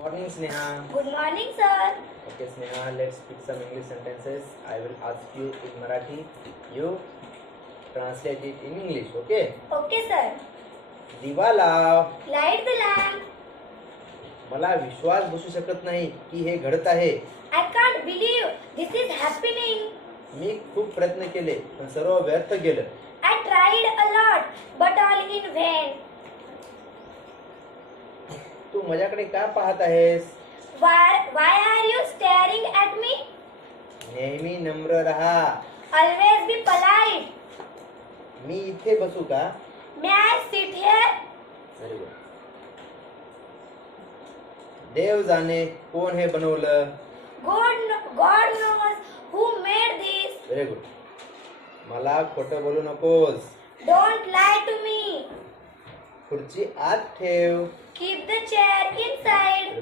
Morning, Sneha. Good morning, sir. Okay, Sneha, let's speak some English sentences. I will ask you in Marathi. You translate it in English, okay? Okay, sir. दिवा लाव. Light the lamp. मला विश्वास बसू शकत नाही की हे घडत आहे. I can't believe this is happening. मी खूप प्रयत्न केले पण सर्व व्यर्थ गेलं. I tried a lot, but all in vain. तू माझ्याकडे का पाहत आहेस? Why are you staring at me? नेहमी नम्र रहा. Always be polite. मी इथे बसू का? May I sit here? Very good. देव जाणे कोण हे बनवलं? God knows who made this. Very good. मला खोटं बोलू नकोस. Don't lie to me. खुर्ची आत ठेव. Keep the chair inside.